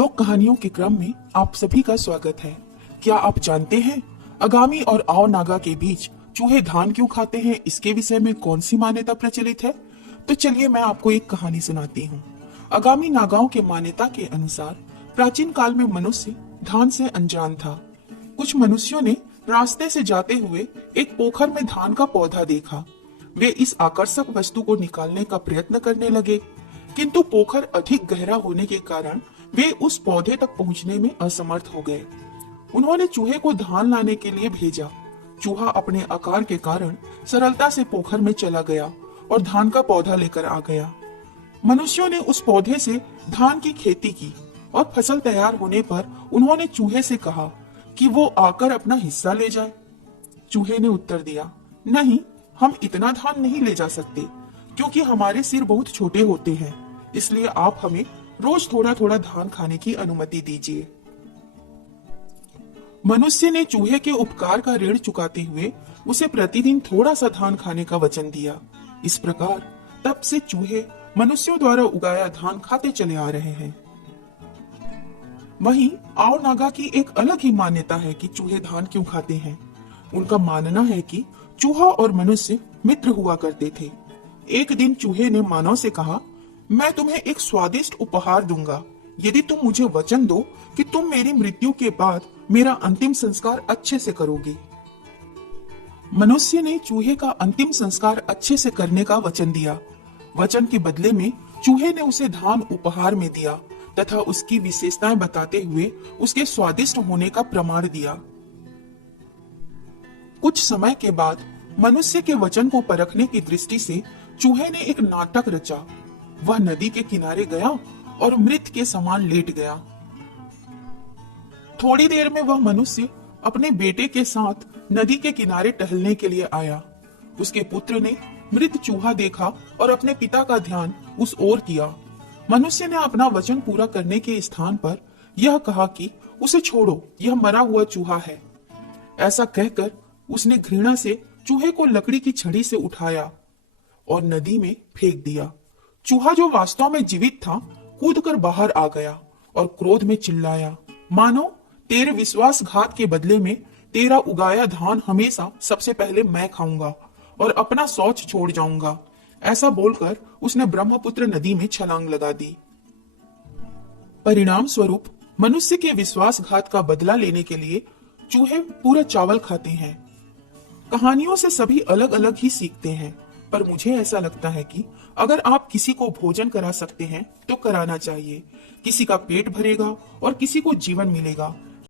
लोक कहानियों के क्रम में आप सभी का स्वागत है। क्या आप जानते हैं आगामी और आओ नागा के बीच चूहे धान क्यों खाते हैं, इसके विषय में कौन सी मान्यता प्रचलित है? तो चलिए मैं आपको एक कहानी सुनाती हूँ। आगामी नागाओं के मान्यता के अनुसार प्राचीन काल में मनुष्य धान से अनजान था। कुछ मनुष्यों ने रास्ते से जाते हुए एक पोखर में धान का पौधा देखा। वे इस आकर्षक वस्तु को निकालने का प्रयत्न करने लगे, किंतु पोखर अधिक गहरा होने के कारण वे उस पौधे तक पहुंचने में असमर्थ हो गए। उन्होंने चूहे को धान लाने के लिए भेजा। चूहा अपने आकार के कारण सरलता से पोखर में चला गया और धान का पौधा लेकर आ गया। मनुष्यों ने उस पौधे से धान की खेती की और फसल तैयार होने पर उन्होंने चूहे से कहा कि वो आकर अपना हिस्सा ले जाए। चूहे ने उत्तर दिया, नहीं, हम इतना धान नहीं ले जा सकते, क्योंकि हमारे सिर बहुत छोटे होते हैं, इसलिए आप हमें रोज थोड़ा थोड़ा धान खाने की अनुमति दीजिए। मनुष्य ने चूहे के उपकार का ऋण चुकाते हुए उसे प्रतिदिन थोड़ा सा धान खाने का वचन दिया। इस प्रकार तब से चूहे मनुष्यों द्वारा उगाया धान खाते चले आ रहे हैं। वहीं आओ नागा की एक अलग ही मान्यता है कि चूहे धान क्यों खाते हैं। उनका मानना है कि चूहा और मनुष्य मित्र हुआ करते थे। एक दिन चूहे ने मानव से कहा, मैं तुम्हें एक स्वादिष्ट उपहार दूंगा यदि तुम मुझे वचन दो कि तुम मेरी मृत्यु के बाद मेरा अंतिम संस्कार अच्छे से करोगे। मनुष्य ने चूहे का अंतिम संस्कार अच्छे से करने का वचन दिया। वचन के बदले में चूहे ने उसे धान उपहार में दिया तथा उसकी विशेषताएं बताते हुए उसके स्वादिष्ट होने का प्रमाण दिया। कुछ समय के बाद मनुष्य के वचन को परखने की दृष्टि से चूहे ने एक नाटक रचा। वह नदी के किनारे गया और मृत के समान लेट गया। थोड़ी देर में वह मनुष्य अपने बेटे के साथ नदी के किनारे टहलने के लिए आया। उसके पुत्र ने मृत चूहा देखा और अपने पिता का ध्यान उस ओर किया। मनुष्य ने अपना वचन पूरा करने के स्थान पर यह कहा कि उसे छोड़ो, यह मरा हुआ चूहा है। ऐसा कहकर उसने घृणा से चूहे को लकड़ी की छड़ी से उठाया और नदी में फेंक दिया। चूहा, जो वास्तव में जीवित था, कूदकर बाहर आ गया और क्रोध में चिल्लाया, मानो तेरे विश्वासघात के बदले में तेरा उगाया धान हमेशा सबसे पहले मैं खाऊंगा और अपना शौच छोड़ जाऊंगा। ऐसा बोलकर उसने ब्रह्मपुत्र नदी में छलांग लगा दी। परिणाम स्वरूप मनुष्य के विश्वासघात का बदला लेने के लिए चूहे पूरा चावल खाते हैं। कहानियों से सभी अलग अलग ही सीखते हैं, पर मुझे ऐसा लगता है कि अगर आप किसी को भोजन करा सकते हैं तो कराना चाहिए। किसी का पेट भरेगा और किसी को जीवन मिलेगा।